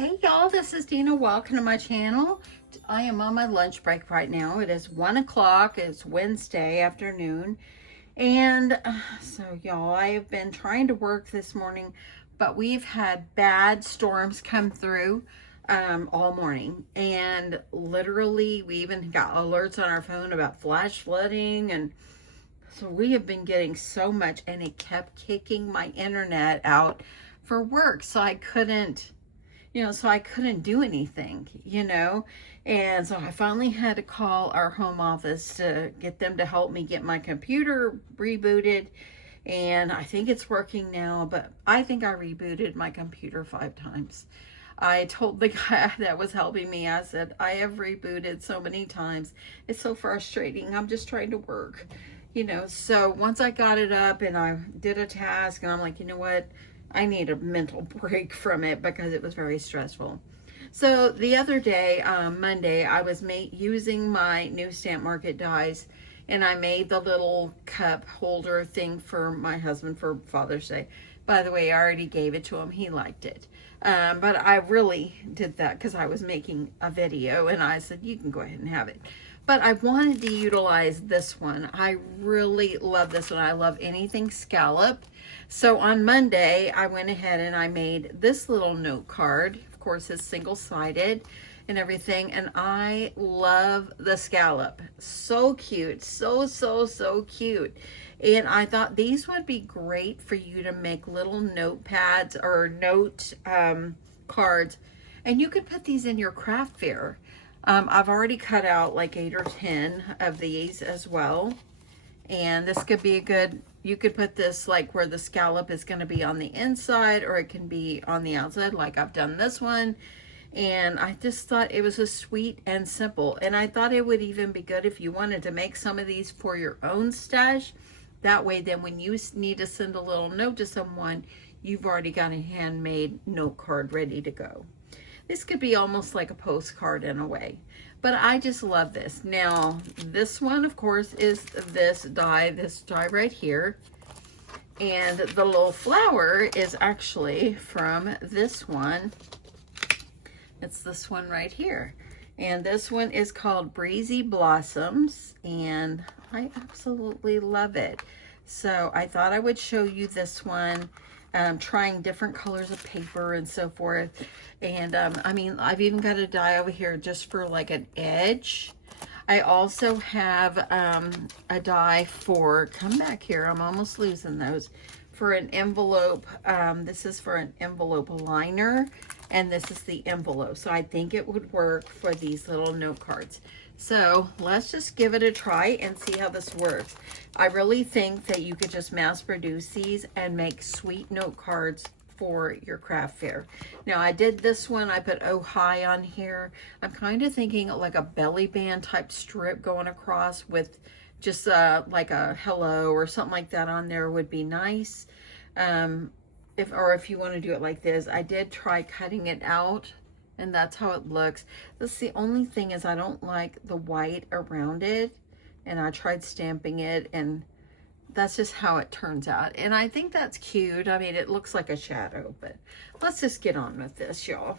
Hey y'all, this is Deanna. Welcome to my channel. I am on my lunch break right now. It is 1 o'clock. It's Wednesday afternoon. And so y'all, I have been trying to work this morning, but we've had bad storms come through all morning. And literally, we even got alerts on our phone about flash flooding. And so we have been getting so much, and it kept kicking my internet out for work. So I couldn't do anything, and so I finally had to call our home office to get them to help me get my computer rebooted, and I think it's working now, but I think I rebooted my computer 5 times. I told the guy that was helping me, I said, I have rebooted so many times. It's so frustrating. I'm just trying to work, so once I got it up and I did a task, and I'm like, you know what? I need a mental break from it because it was very stressful. So the other day, Monday, I was using my new Stamp Market dies, and I made the little cup holder thing for my husband for Father's Day. By the way, I already gave it to him. He liked it. But I really did that because I was making a video, and I said, you can go ahead and have it. But I wanted to utilize this one. I really love this one. I love anything scalloped. So on Monday, I went ahead and I made this little note card. Of course, it's single-sided and everything. And I love the scallop. So cute. So cute. And I thought these would be great for you to make little notepads or note cards. And you could put these in your craft fair. I've already cut out like 8 or 10 of these as well. And this could be a good, you could put this like where the scallop is going to be on the inside, or it can be on the outside, like I've done this one. And I just thought it was a sweet and simple. And I thought it would even be good if you wanted to make some of these for your own stash. That way, then when you need to send a little note to someone, you've already got a handmade note card ready to go. This could be almost like a postcard in a way, but I just love this. Now, this one, of course, is this die right here. And the little flower is actually from this one. It's this one right here. And this one is called Breezy Blossoms, and I absolutely love it. So I thought I would show you this one. Trying different colors of paper and so forth. And I mean, I've even got a die over here just for like an edge. I also have a die for, come back here, I'm almost losing those, for an envelope. This is for an envelope liner, and this is the envelope. So I think it would work for these little note cards. So let's just give it a try and see how this works. I really think that you could just mass produce these and make sweet note cards for your craft fair. Now I did this one, I put Oh Hi on here. I'm kind of thinking like a belly band type strip going across with just like a hello or something like that on there would be nice. If you want to do it like this, I did try cutting it out, and that's how it looks. That's the only thing, is I don't like the white around it, and I tried stamping it, and that's just how it turns out. And I think that's cute. I mean, it looks like a shadow, but let's just get on with this, y'all.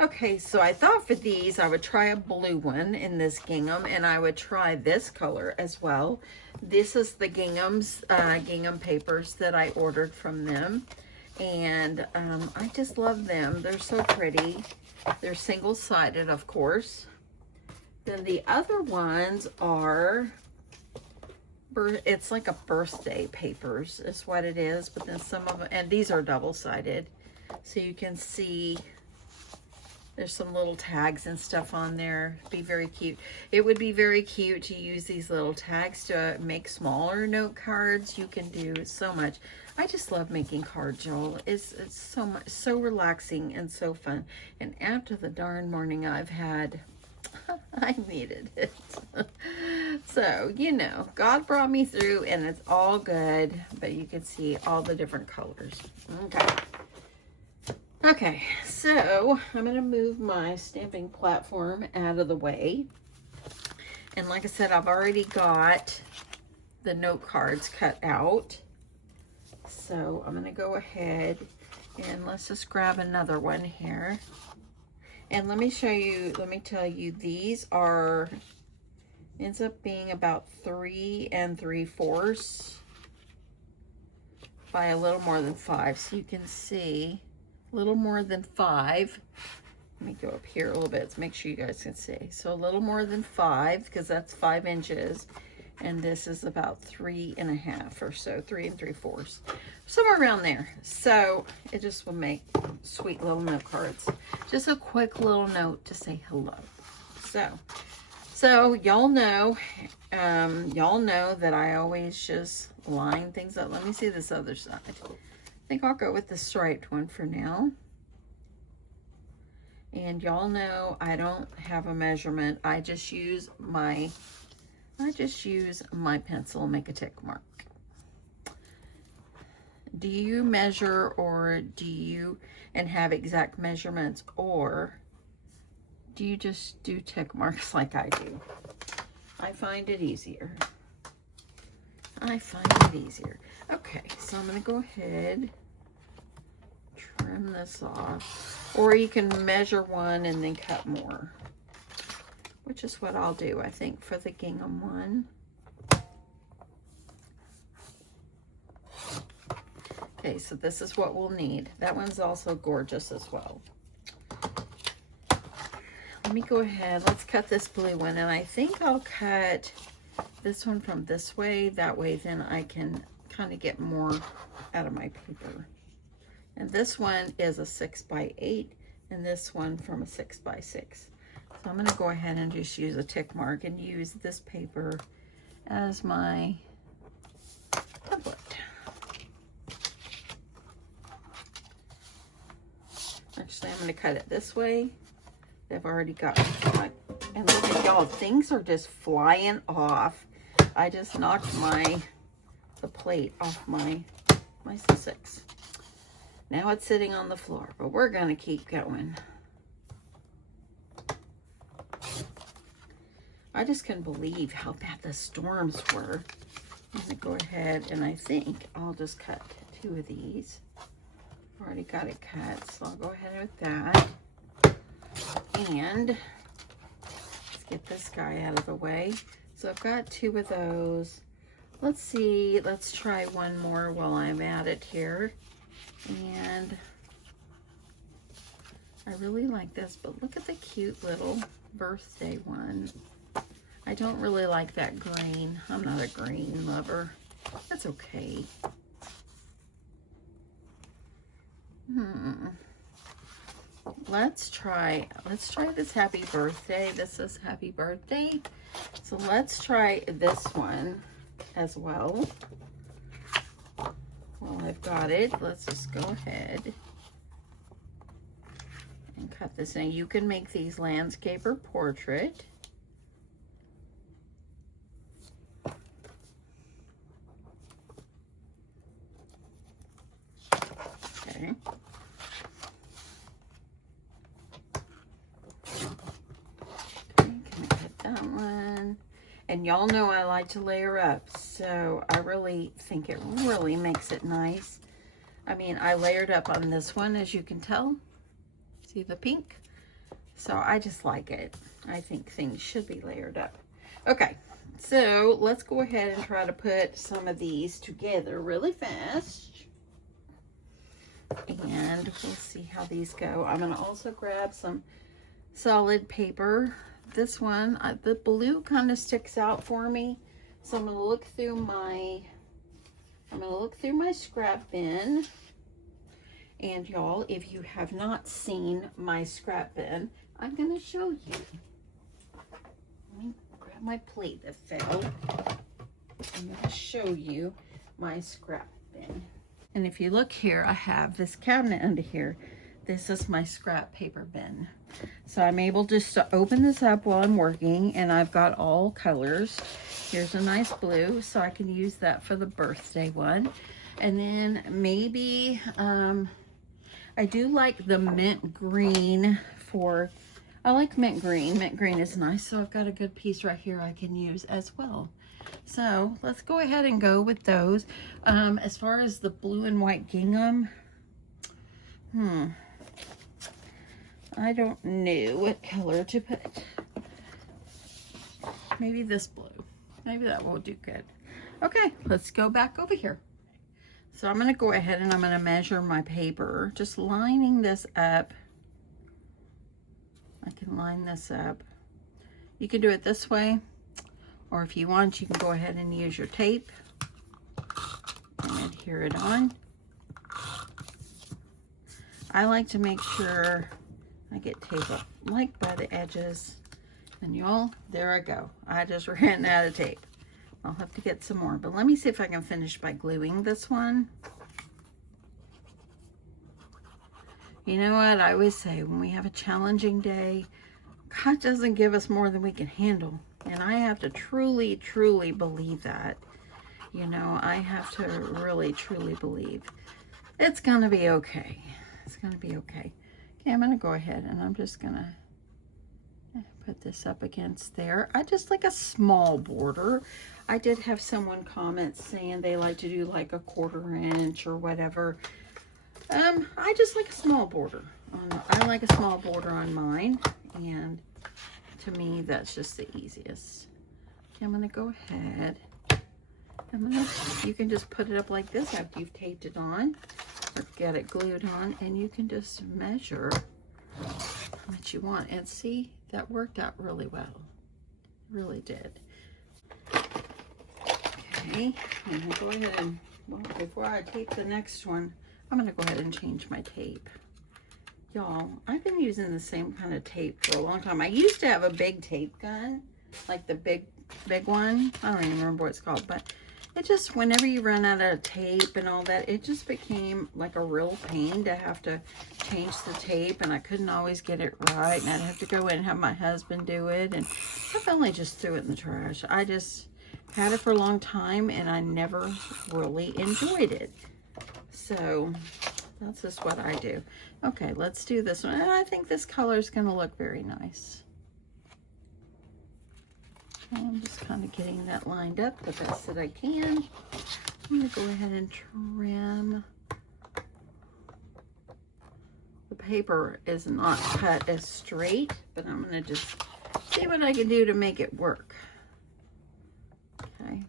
Okay, so I thought for these, I would try a blue one in this gingham, and I would try this color as well. This is the gingham papers that I ordered from them. And I just love them. They're so pretty. They're single-sided, of course. Then the other ones are, it's like a birthday papers is what it is. But then some of them, and these are double-sided. So you can see there's some little tags and stuff on there. It'd be very cute. It would be very cute to use these little tags to make smaller note cards. You can do so much. I just love making cards, y'all. It's so much, so relaxing and so fun. And after the darn morning I've had, I needed it. So, God brought me through, and it's all good. But you can see all the different colors. Okay, so I'm going to move my stamping platform out of the way. And like I said, I've already got the note cards cut out. So I'm going to go ahead And let's just grab another one here. And let me tell you, these are, ends up being about 3 3/4 by a little more than 5. So you can see a little more than 5. Let me go up here a little bit to make sure you guys can see. So a little more than 5, because that's 5 inches. And this is about 3 1/2 or so, 3 3/4, somewhere around there. So it just will make sweet little note cards. Just a quick little note to say hello. So y'all know that I always just line things up. Let me see this other side. I think I'll go with the striped one for now. And y'all know I don't have a measurement. I just use my pencil and make a tick mark. Do you measure, or do you and have exact measurements, or do you just do tick marks like I do? I find it easier. Okay, so I'm going to go ahead, trim this off, or you can measure one and then cut more, which is what I'll do, I think, for the gingham one. Okay, so this is what we'll need. That one's also gorgeous as well. Let me go ahead, let's cut this blue one, and I think I'll cut this one from this way. That way then I can kind of get more out of my paper. And this one is a 6 by 8, and this one from a 6 by 6. So I'm going to go ahead and just use a tick mark and use this paper as my template. Actually, I'm going to cut it this way. They've already got my, and look at y'all, things are just flying off. I just knocked the plate off my C6. Now it's sitting on the floor, but we're going to keep going. I just couldn't believe how bad the storms were. I'm going to go ahead, and I think I'll just cut 2 of these. I've already got it cut, so I'll go ahead with that. And let's get this guy out of the way. So I've got 2 of those. Let's see, let's try one more while I'm at it here. And I really like this, but look at the cute little birthday one. I don't really like that green. I'm not a green lover. That's okay. Let's try this happy birthday. This is happy birthday. So let's try this one as well. Well, I've got it. Let's just go ahead and cut this. Now you can make these landscape or portrait. Okay. That one. And y'all know I like to layer up, so I really think it really makes it nice. I mean, I layered up on this one, as you can tell. See the pink? So I just like it. I think things should be layered up. Okay, so let's go ahead and try to put some of these together really fast. And we'll see how these go. I'm going to also grab some solid paper. This one, the blue kind of sticks out for me, so I'm going to look through my scrap bin. And y'all, if you have not seen my scrap bin, I'm going to show you. Let me grab my plate that fell. I'm going to show you my scrap bin. And if you look here, I have this cabinet under here. This is my scrap paper bin. So I'm able just to open this up while I'm working, and I've got all colors. Here's a nice blue, so I can use that for the birthday one. And then maybe, I do like the mint green I like mint green. Mint green is nice, so I've got a good piece right here I can use as well. So let's go ahead and go with those. As far as the blue and white gingham, I don't know what color to put. Maybe this blue. Maybe that will do good. Okay, let's go back over here. So I'm going to go ahead and I'm going to measure my paper, just lining this up. I can line this up. You can do it this way, or if you want, you can go ahead and use your tape and adhere it on. I like to make sure I get tape up like by the edges. And y'all, there I go. I just ran out of tape. I'll have to get some more, but let me see if I can finish by gluing this one. You know what I always say, when we have a challenging day, God doesn't give us more than we can handle. And I have to truly, truly believe that. You know, I have to really, truly believe it's going to be okay. It's going to be okay. Okay, I'm going to go ahead and I'm just going to put this up against there. I just like a small border. I did have someone comment saying they like to do like a 1/4 inch or whatever. I just like a small border. I like a small border on mine, and to me that's just the easiest. Okay, I'm gonna go ahead. You can just put it up like this after you've taped it on or get it glued on, and you can just measure what you want. And see, that worked out really well. It really did. Okay, I'm gonna go ahead and, well, before I tape the next one, I'm gonna go ahead and change my tape. Y'all, I've been using the same kind of tape for a long time. I used to have a big tape gun, like the big one. I don't even remember what it's called, but it just, whenever you run out of tape and all that, it just became like a real pain to have to change the tape, and I couldn't always get it right, and I'd have to go in and have my husband do it, and I finally just threw it in the trash. I just had it for a long time, and I never really enjoyed it. So that's just what I do. Okay, let's do this one. And I think this color is going to look very nice. I'm just kind of getting that lined up the best that I can. I'm going to go ahead and trim. The paper is not cut as straight, but I'm going to just see what I can do to make it work. Okay.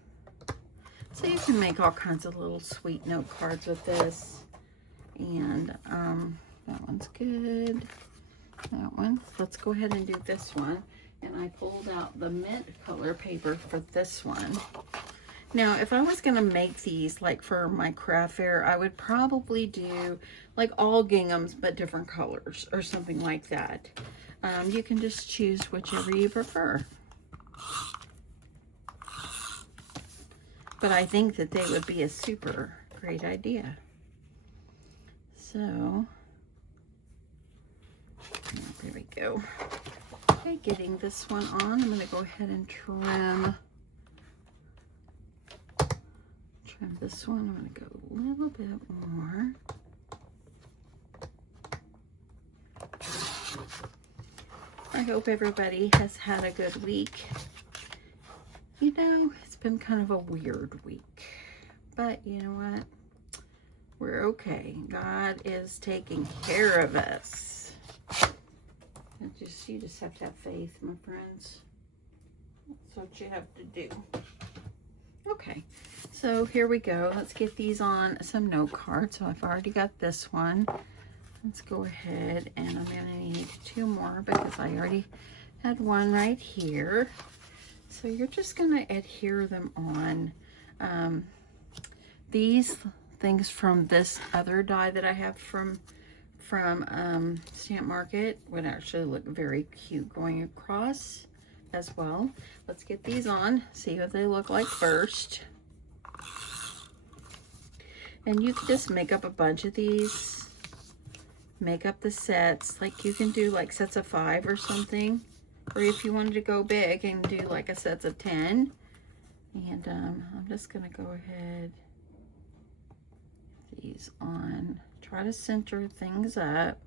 So you can make all kinds of little sweet note cards with this. And that one's good. That one. Let's go ahead and do this one. And I pulled out the mint color paper for this one. Now, if I was going to make these like for my craft fair, I would probably do like all ginghams but different colors or something like that. You can just choose whichever you prefer. But I think that they would be a super great idea. So, there we go. Okay, getting this one on, I'm going to go ahead and trim this one. I'm going to go a little bit more. I hope everybody has had a good week. You know, it's been kind of a weird week, but you know what? We're okay. God is taking care of us. You just have to have faith, my friends. That's what you have to do. Okay, so here we go. Let's get these on some note cards. So I've already got this one. Let's go ahead, and I'm going to need 2 more because I already had one right here. So you're just going to adhere them on. These things from this other die that I have from Stamp Market would actually look very cute going across as well. Let's get these on, see what they look like first. And you can just make up a bunch of these. Make up the sets. Like you can do like sets of 5 or something. Or if you wanted to go big and do like a sets of 10. And I'm just going to go ahead, these on. Try to center things up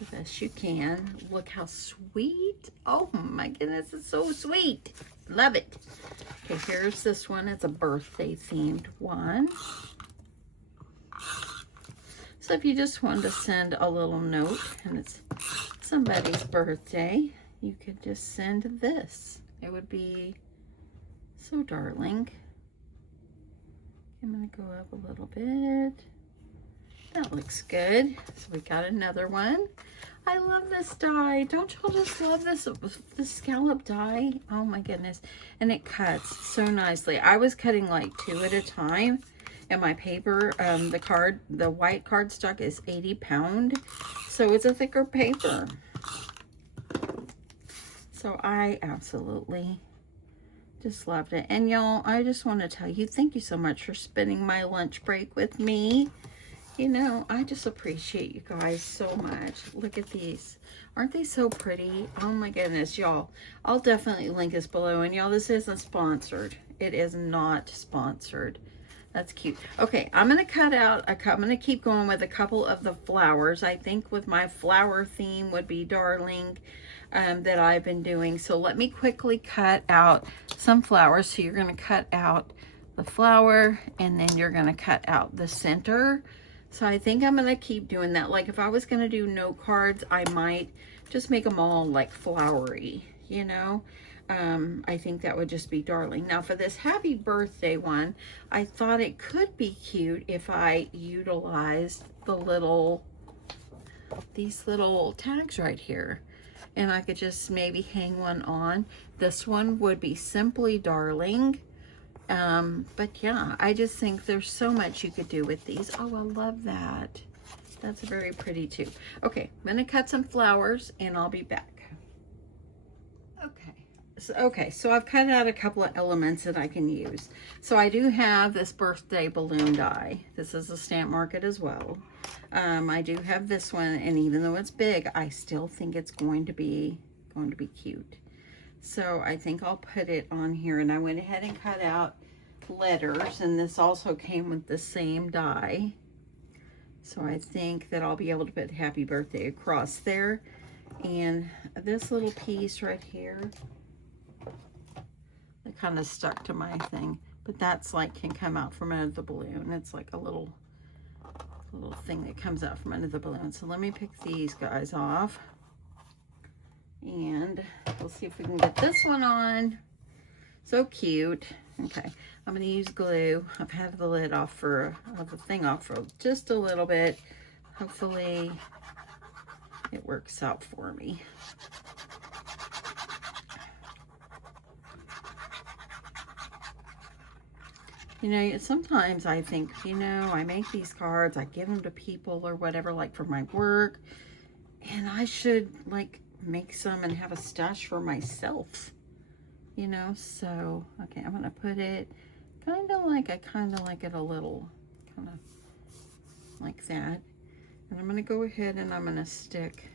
the best you can. Look how sweet. Oh my goodness, it's so sweet. Love it. Okay, here's this one. It's a birthday themed one. So if you just wanted to send a little note and it's somebody's birthday, you could just send this. It would be so darling. I'm gonna go up a little bit. That looks good. So we got another one. I love this die. Don't y'all just love this scallop die? Oh my goodness. And it cuts so nicely. I was cutting like 2 at a time. And my paper, the white cardstock is 80 pound. So it's a thicker paper. So I absolutely just loved it. And y'all, I just want to tell you, thank you so much for spending my lunch break with me. You know, I just appreciate you guys so much. Look at these. Aren't they so pretty? Oh my goodness, y'all. I'll definitely link this below. And y'all, this isn't sponsored. It is not sponsored. That's cute. Okay, I'm going to cut out, I'm going to keep going with a couple of the flowers. I think with my flower theme would be Darling that I've been doing. So let me quickly cut out some flowers. So you're going to cut out the flower and then you're going to cut out the center. So I think I'm going to keep doing that. Like if I was going to do note cards, I might just make them all like flowery, you know. I think that would just be darling. Now for this happy birthday one, I thought it could be cute if I utilized these little tags right here. And I could just maybe hang one on. This one would be simply darling. But yeah, I just think there's so much you could do with these. Oh, I love that. That's very pretty too. Okay, I'm gonna cut some flowers and I'll be back. Okay, so I've cut out a couple of elements that I can use. So I do have this birthday balloon die. This is a stamp market as well. I do have this one, and even though it's big, I still think it's going to be cute. So I think I'll put it on here, and I went ahead and cut out letters, and this also came with the same die. So I think that I'll be able to put happy birthday across there. And this little piece right here, it kind of stuck to my thing, but that's like can come out from under the balloon. It's like a little thing that comes out from under the balloon. So let me pick these guys off and we'll see if we can get this one on. So cute. Okay, I'm going to use glue. I've had the lid off the thing off for just a little bit. Hopefully it works out for me. You know, sometimes I think, you know, I make these cards, I give them to people or whatever, like for my work, and I should like make some and have a stash for myself, you know. So, okay, I'm going to put it kind of like it a little, kind of like that. And I'm going to go ahead and I'm going to stick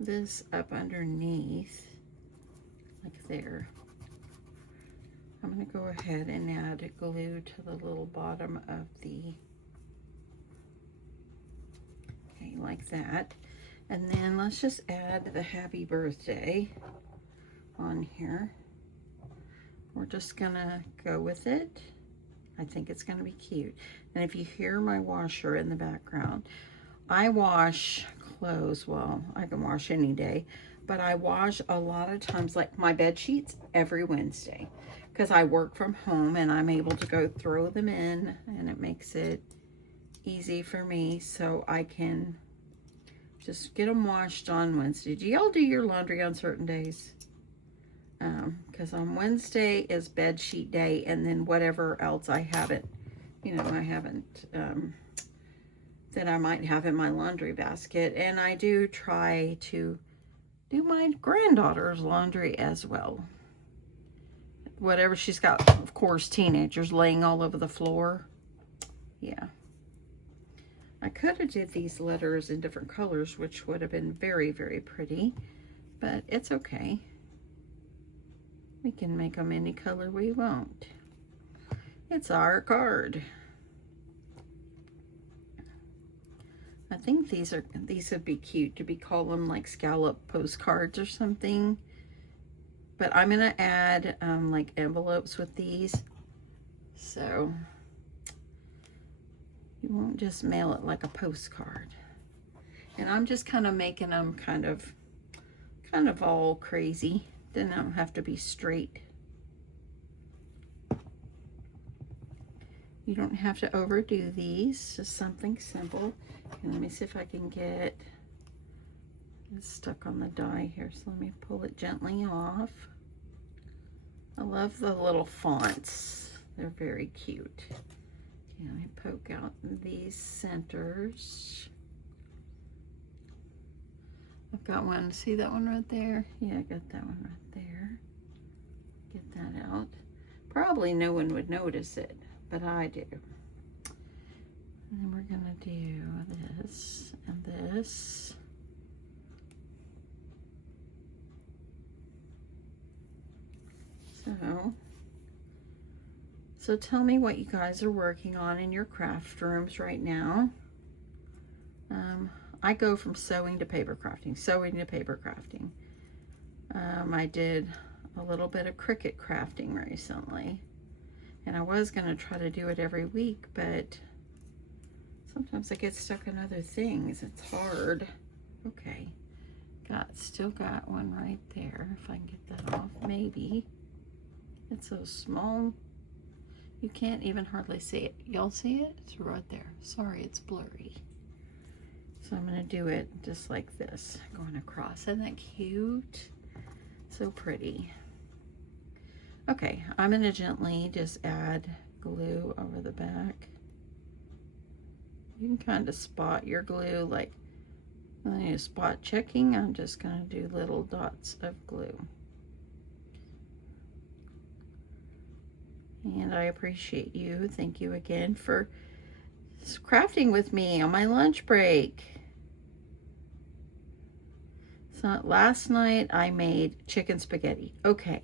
this up underneath, like there. I'm going to go ahead and add glue to the little bottom of the, okay, like that. And then let's just add the happy birthday on here. We're just going to go with it. I think it's going to be cute. And if you hear my washer in the background, I wash clothes, well, I can wash any day, but I wash a lot of times, like my bed sheets, every Wednesday. Because I work from home and I'm able to go throw them in, and it makes it easy for me so I can just get them washed on Wednesday. Do y'all do your laundry on certain days? Because on Wednesday is bed sheet day, and then whatever else I haven't, you know, that I might have in my laundry basket. And I do try to do my granddaughter's laundry as well. Whatever she's got, of course, teenagers laying all over the floor. Yeah. I could have did these letters in different colors, which would have been very, very pretty, but it's okay. We can make them any color we want. It's our card. I think these would be cute to be call them like scallop postcards or something. But I'm gonna add like envelopes with these. So you won't just mail it like a postcard. And I'm just kind of making them kind of all crazy. Then I don't have to be straight. You don't have to overdo these, just something simple. Okay, let me see if I can get it stuck on the die here. So let me pull it gently off. I love the little fonts. They're very cute. Okay, let me poke out these centers. I've got one, see that one right there? Yeah, I got that one right there. Get that out. Probably no one would notice it, but I do. And then we're gonna do this and this. So tell me what you guys are working on in your craft rooms right now. I go from sewing to paper crafting, sewing to paper crafting. I did a little bit of Cricut crafting recently, and I was going to try to do it every week, but sometimes I get stuck on other things. It's hard. Okay, still got one right there. If I can get that off, maybe. It's so small, you can't even hardly see it. Y'all see it? It's right there. Sorry, it's blurry. So I'm gonna do it just like this, going across. Isn't that cute? So pretty. Okay, I'm gonna gently just add glue over the back. You can kind of spot your glue, like when you spot checking, I'm just gonna do little dots of glue. And I appreciate you. Thank you again for crafting with me on my lunch break. So last night I made chicken spaghetti. Okay,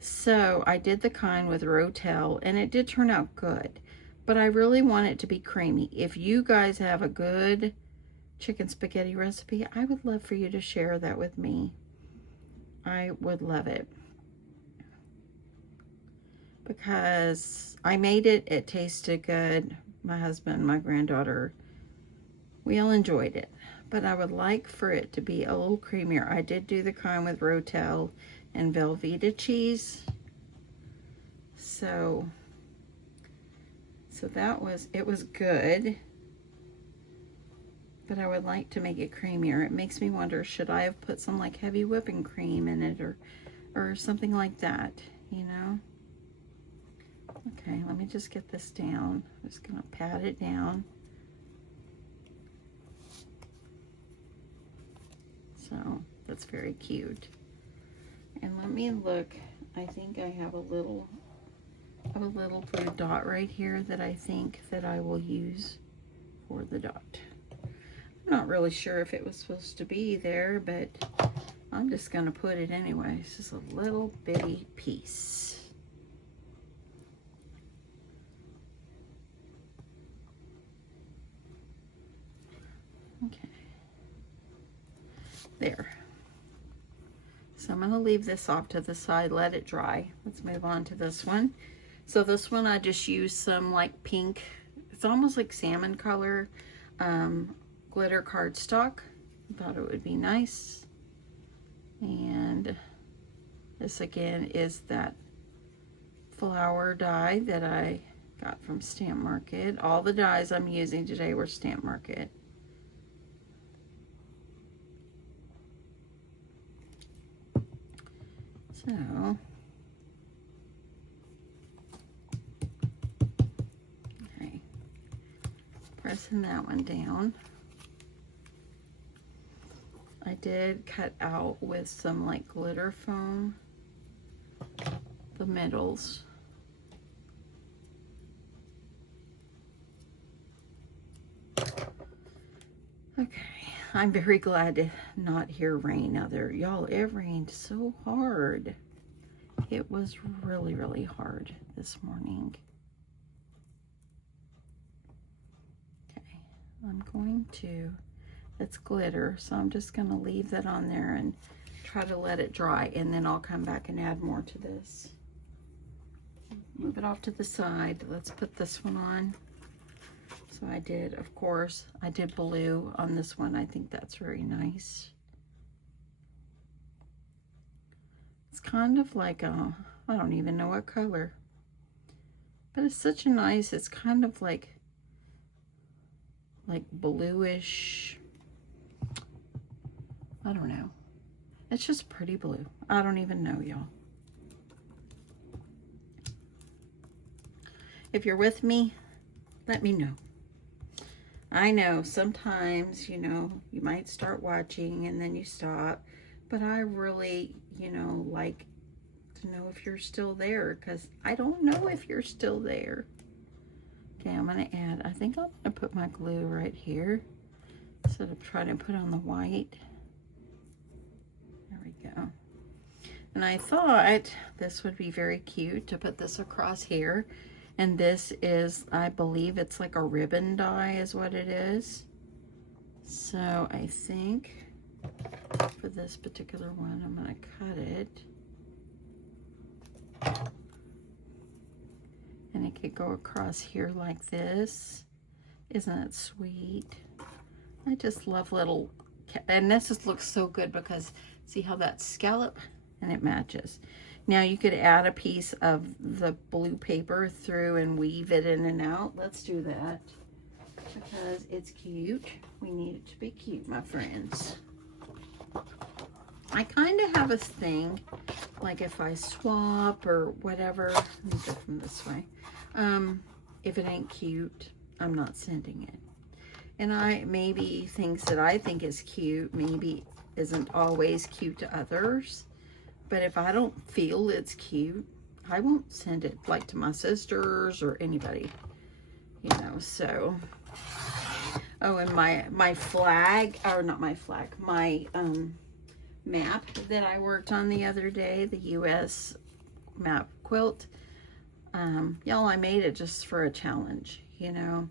so I did the kind with Rotel and it did turn out good, but I really want it to be creamy. If you guys have a good chicken spaghetti recipe, I would love for you to share that with me. I would love it. Because I made it, it tasted good. My husband, my granddaughter, we all enjoyed it. But I would like for it to be a little creamier. I did do the kind with Rotel and Velveeta cheese. So that was, it was good. But I would like to make it creamier. It makes me wonder, should I have put some like heavy whipping cream in it or something like that, you know? Okay, let me just get this down. I'm just gonna pat it down. So that's very cute. And let me look. I think I have a little blue dot right here that I think that I will use for the dot. I'm not really sure if it was supposed to be there, but I'm just gonna put it anyway. It's just a little bitty piece. Okay, there. So I'm going to leave this off to the side, let it dry. Let's move on to this one. So this one I just used some like pink, it's almost like salmon color, glitter cardstock. I thought it would be nice. And this again is that flower die that I got from Stamp Market. All the dies I'm using today were Stamp Market. So, okay, pressing that one down. I did cut out with some like glitter foam, the middles. Okay, I'm very glad to not hear rain out there. Y'all, it rained so hard. It was really, really hard this morning. Okay, I'm going to, it's glitter, so I'm just going to leave that on there and try to let it dry, and then I'll come back and add more to this. Move it off to the side. Let's put this one on. So I did, of course, I did blue on this one. I think that's very nice. It's kind of like a, I don't even know what color, but it's such a nice, it's kind of like bluish. I don't know. It's just pretty blue. I don't even know, y'all. If you're with me, let me know. I know sometimes, you know, you might start watching and then you stop, but I really, you know, like to know if you're still there, because I don't know if you're still there. Okay, I'm going to add, I think I'm going to put my glue right here instead of trying to put on the white. There we go. And I thought this would be very cute to put this across here. And this is, I believe it's like a ribbon dye is what it is. So I think for this particular one, I'm going to cut it. And it could go across here like this. Isn't it sweet? I just love little, and this just looks so good because see how that's scallop and it matches. Now you could add a piece of the blue paper through and weave it in and out. Let's do that because it's cute. We need it to be cute, my friends. I kind of have a thing, like if I swap or whatever, let me go from this way. If it ain't cute, I'm not sending it. And maybe things that I think is cute, maybe isn't always cute to others. But if I don't feel it's cute, I won't send it like to my sisters or anybody, you know, so. Oh, and my flag, or not my flag, my map that I worked on the other day, the U.S. map quilt. Y'all, I made it just for a challenge, you know.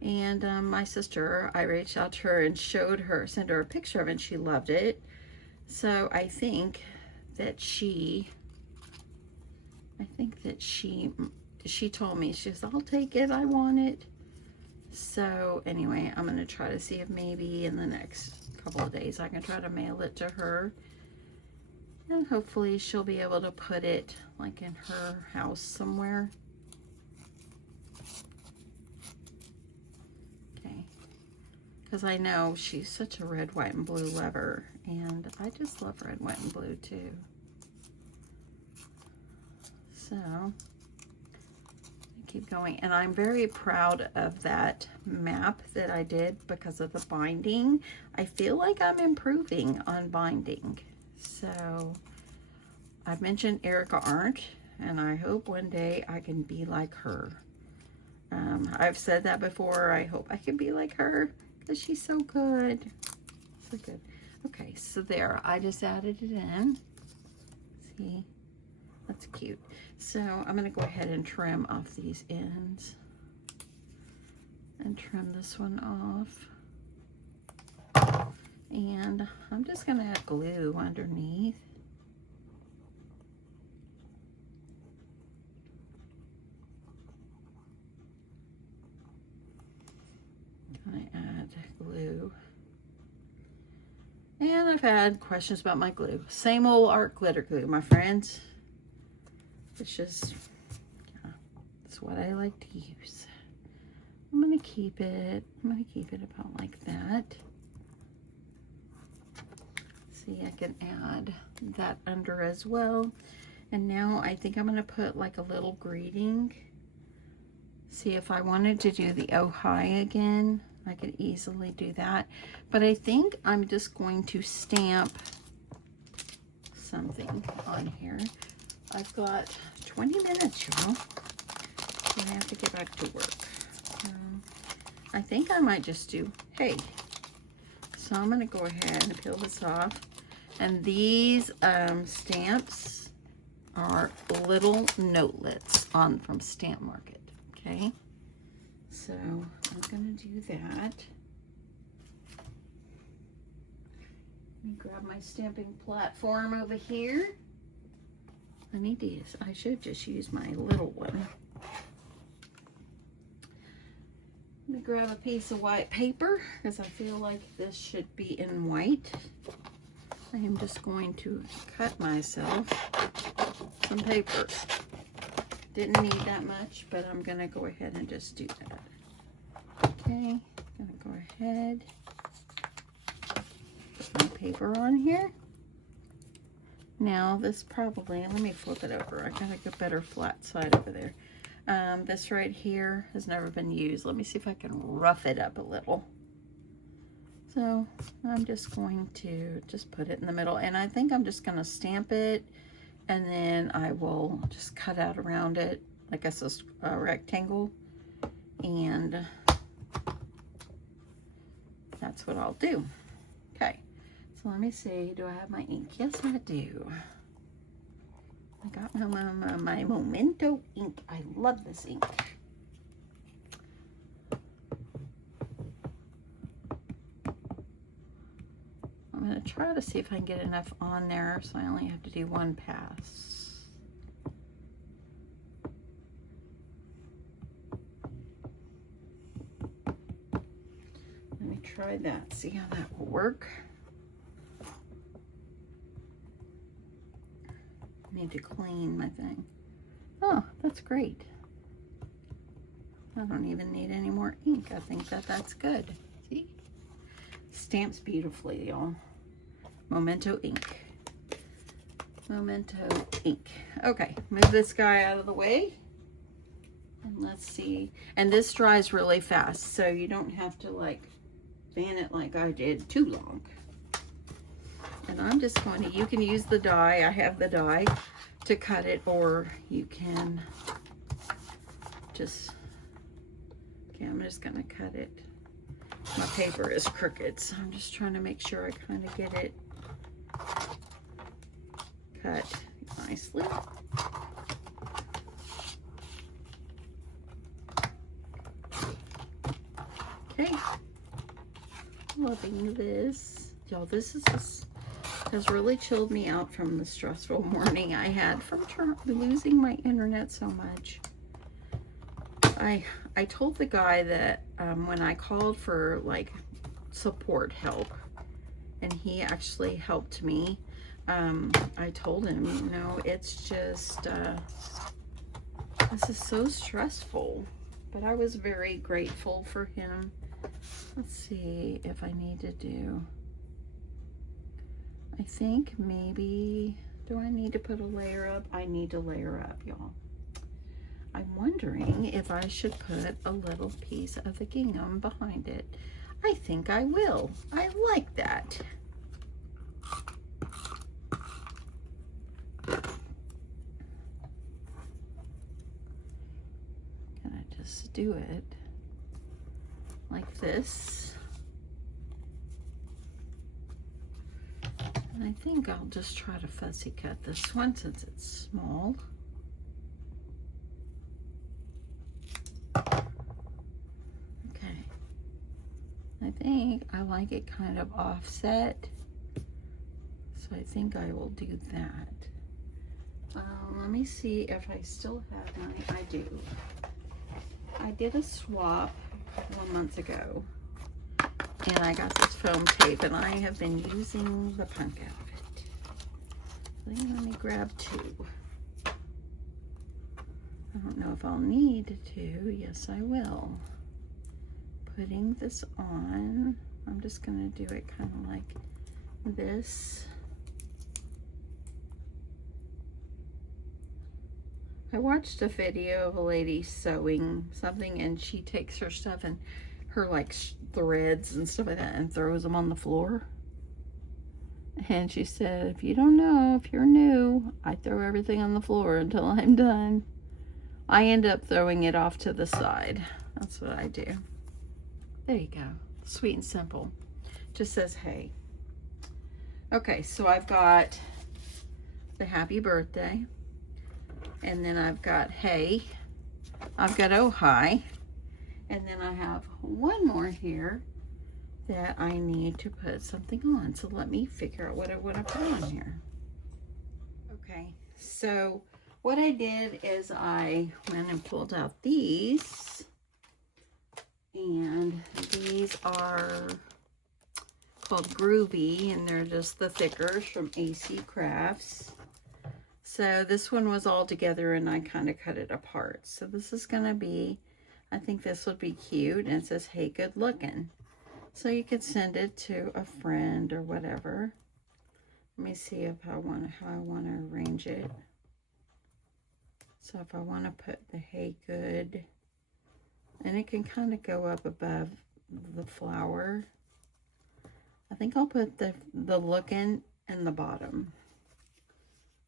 And my sister, I reached out to her and sent her a picture of it, and she loved it. So I think that she told me, she says, I'll take it, I want it. So anyway, I'm going to try to see if maybe in the next couple of days I can try to mail it to her. And hopefully she'll be able to put it like in her house somewhere. Okay. Because I know she's such a red, white, and blue lover. And I just love red, white, and blue too. So, keep going. And I'm very proud of that map that I did because of the binding. I feel like I'm improving on binding. So, I've mentioned Erica Arndt, and I hope one day I can be like her. I've said that before. I hope I can be like her because she's so good. So good. Okay, so there. I just added it in. See? That's cute. So I'm going to go ahead and trim off these ends and trim this one off. And I'm just going to add glue underneath. I'm going to add glue. And I've had questions about my glue. Same old art glitter glue, my friends. It's just, yeah, it's what I like to use. I'm going to keep it about like that. See, I can add that under as well. And now I think I'm going to put like a little greeting. See, if I wanted to do the oh hi again, I could easily do that. But I think I'm just going to stamp something on here. I've got 20 minutes, y'all. I have to get back to work. I think I might just do, hey. So I'm going to go ahead and peel this off. And these stamps are little notelets from Stamp Market, okay? So I'm going to do that. Let me grab my stamping platform over here. I should just use my little one. Let me grab a piece of white paper because I feel like this should be in white. I am just going to cut myself some paper. Didn't need that much, but I'm gonna go ahead and just do that. Okay, gonna go ahead, put my paper on here. Now this probably, let me flip it over. I got a good better flat side over there. This right here has never been used. Let me see if I can rough it up a little. So I'm just going to just put it in the middle, and I think I'm just gonna stamp it, and then I will just cut out around it like a rectangle, and that's what I'll do. Okay, so let me see, do I have my ink? Yes, I do. I got my Memento ink. I love this ink. I'm going to try to see if I can get enough on there so I only have to do one pass. Let me try that, see how that will work. Need to clean my thing. Oh, that's great. I don't even need any more ink. I think that's good. See? Stamps beautifully, y'all. Memento ink. Memento ink. Okay, move this guy out of the way. And let's see. And this dries really fast, so you don't have to like fan it like I did too long. And I'm just going to, you can use the die. I have the die to cut it, or you can just, okay, I'm just going to cut it. My paper is crooked, so I'm just trying to make sure I kind of get it cut nicely. Okay, loving this. Y'all, this has really chilled me out from the stressful morning I had from losing my internet so much. I told the guy that when I called for like support help, and he actually helped me, I told him, you know, it's just, this is so stressful, but I was very grateful for him. Let's see if I need to do, I think maybe, do I need to put a layer up? I need to layer up, y'all. I'm wondering if I should put a little piece of the gingham behind it. I think I will. I like that. Gonna just do it like this. And I think I'll just try to fussy cut this one since it's small. Okay. I think I like it kind of offset, so I think I will do that. Let me see if I still have my, I do. I did a swap a couple of months ago, and I got this foam tape, and I have been using the punk out of it. Let me grab two. I don't know if I'll need to. Yes, I will. Putting this on, I'm just gonna do it kind of like this. I watched a video of a lady sewing something, and she takes her stuff and her like threads and stuff like that and throws them on the floor. And she said, if you don't know, if you're new, I throw everything on the floor until I'm done. I end up throwing it off to the side. That's what I do. There you go. Sweet and simple. Just says, hey. Okay, so I've got the happy birthday. And then I've got hey. I've got oh hi. And then I have one more here that I need to put something on. So let me figure out what I want to put on here. Okay, so what I did is I went and pulled out these, And these are called Groovy, and they're just the thickers from AC Crafts. So this one was all together and I kind of cut it apart. So this is going to be, I think this would be cute. And it says, hey, good looking. So you could send it to a friend or whatever. Let me see if how I want to arrange it. So if I want to put the hey good, and it can kind of go up above the flower. I think I'll put the looking in the bottom.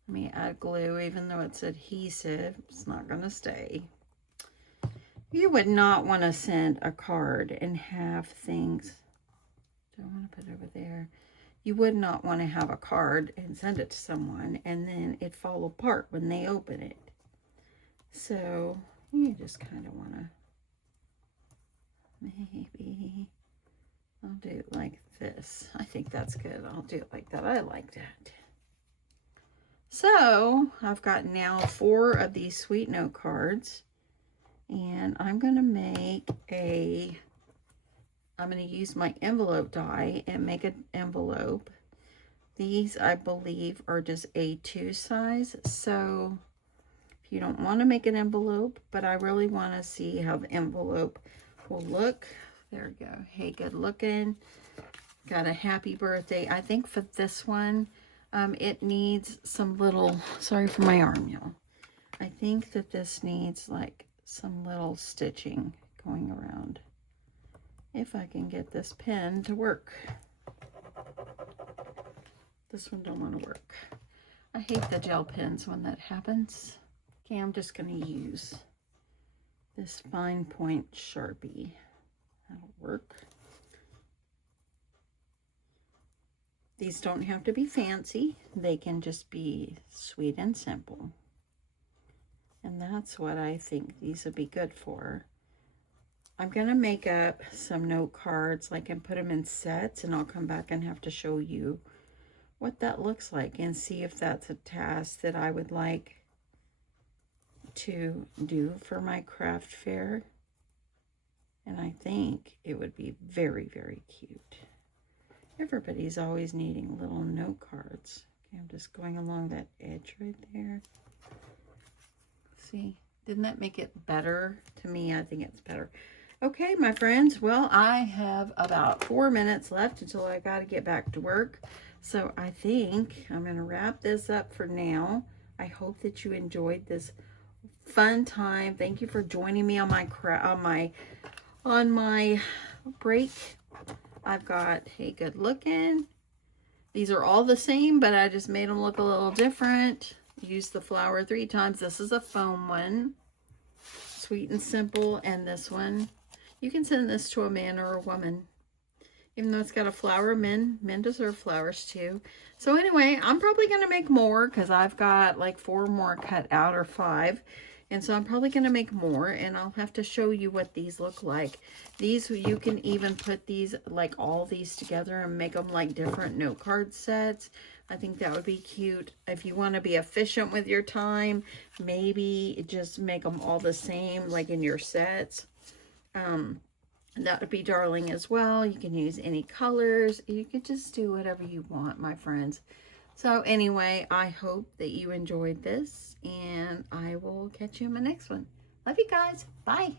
Let me add glue, even though it's adhesive, it's not going to stay. You would not want to send a card and have things, do I want to put it over there? You would not want to have a card and send it to someone and then it fall apart when they open it. So you just kind of want to, maybe I'll do it like this. I think that's good. I'll do it like that. I like that. So I've got now 4 of these sweet note cards, and I'm going to make I'm going to use my envelope die and make an envelope. These, I believe, are just A2 size. So if you don't want to make an envelope, but I really want to see how the envelope will look. There we go. Hey, good looking. Got a happy birthday. I think for this one, it needs some little, sorry for my arm, y'all. I think that this needs like some little stitching going around. If I can get this pen to work. This one don't want to work. I hate the gel pens when that happens. Okay, I'm just going to use this fine point Sharpie. That'll work. These don't have to be fancy. They can just be sweet and simple. And that's what I think these would be good for. I'm going to make up some note cards, like, and put them in sets, and I'll come back and have to show you what that looks like and see if that's a task that I would like to do for my craft fair. And I think it would be very, very cute. Everybody's always needing little note cards. Okay, I'm just going along that edge right there. See, didn't that make it better? To me, I think it's better. Okay, my friends, well, I have about 4 minutes left until I got to get back to work. So I think I'm going to wrap this up for now. I hope that you enjoyed this fun time. Thank you for joining me on my break. I've got Hey Good Looking. These are all the same, but I just made them look a little different. Use the flower 3 times. This is a foam one. Sweet and Simple. And this one, you can send this to a man or a woman. Even though it's got a flower, men deserve flowers too. So anyway, I'm probably going to make more because I've got like 4 more cut out, or 5. And so I'm probably going to make more, and I'll have to show you what these look like. These, you can even put these, like all these together and make them like different note card sets. I think that would be cute. If you want to be efficient with your time, maybe just make them all the same, like in your sets. That would be darling as well. You can use any colors. You could just do whatever you want, my friends. So anyway, I hope that you enjoyed this, and I will catch you in my next one. Love you guys. Bye.